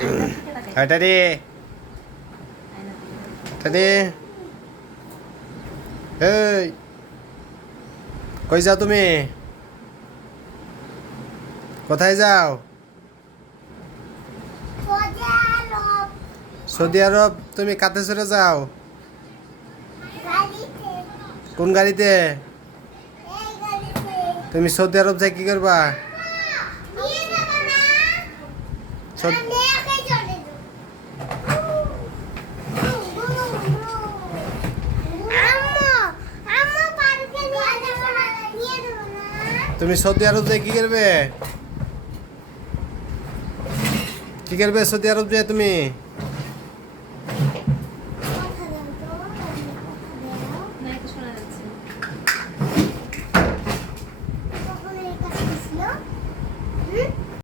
Tadi. Tadi. Hey. কই যাও তুমি? কোথায় যাও? সৌদি আরব। তুমি কাতে চড়ে যাও? কোন গাড়িতে? তুমি সৌদি আরব যাই কি করবা? তুমি সৌদি আরব যাই কি করবে? কি করবে সৌদি আরব যাই তুমি?